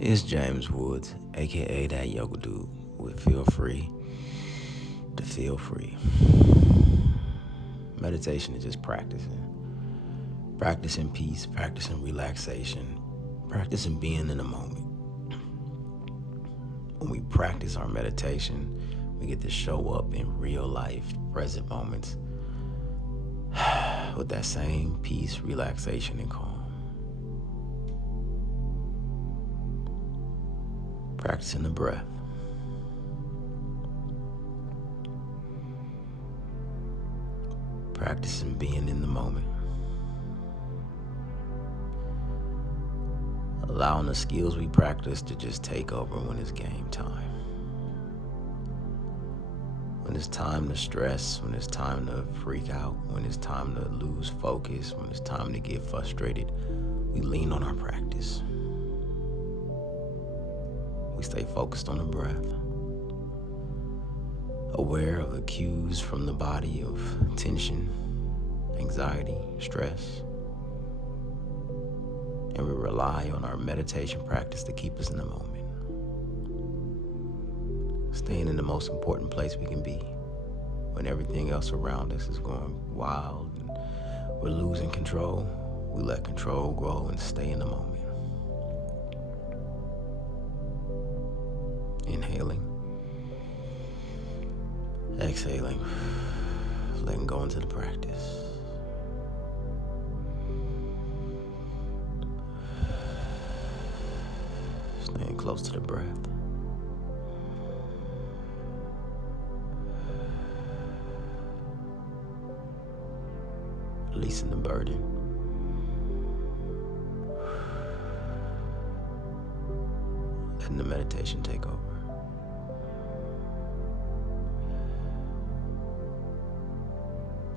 It's James Woods, aka that yoga dude, with Feel Free to Feel Free. Meditation is just practicing. Practicing peace, practicing relaxation, practicing being in the moment. When we practice our meditation, we get to show up in real life, present moments with that same peace, relaxation, and calm. Practicing the breath. Practicing being in the moment. Allowing the skills we practice to just take over when it's game time. When it's time to stress, when it's time to freak out, when it's time to lose focus, when it's time to get frustrated, we lean on our practice. We stay focused on the breath, aware of the cues from the body of tension, anxiety, stress, and we rely on our meditation practice to keep us in the moment. Staying in the most important place we can be when everything else around us is going wild and we're losing control. We let control grow and stay in the moment. Inhaling, exhaling, letting go into the practice. Staying close to the breath. Releasing the burden. Letting the meditation take over.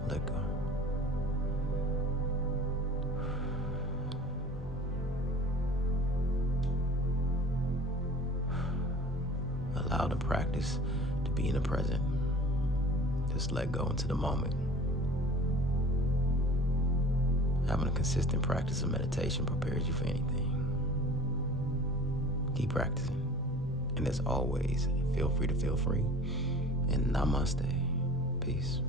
Let go. Allow the practice to be in the present. Just let go into the moment. Having a consistent practice of meditation prepares you for anything. Keep practicing. And as always, feel free to feel free. And namaste. Peace.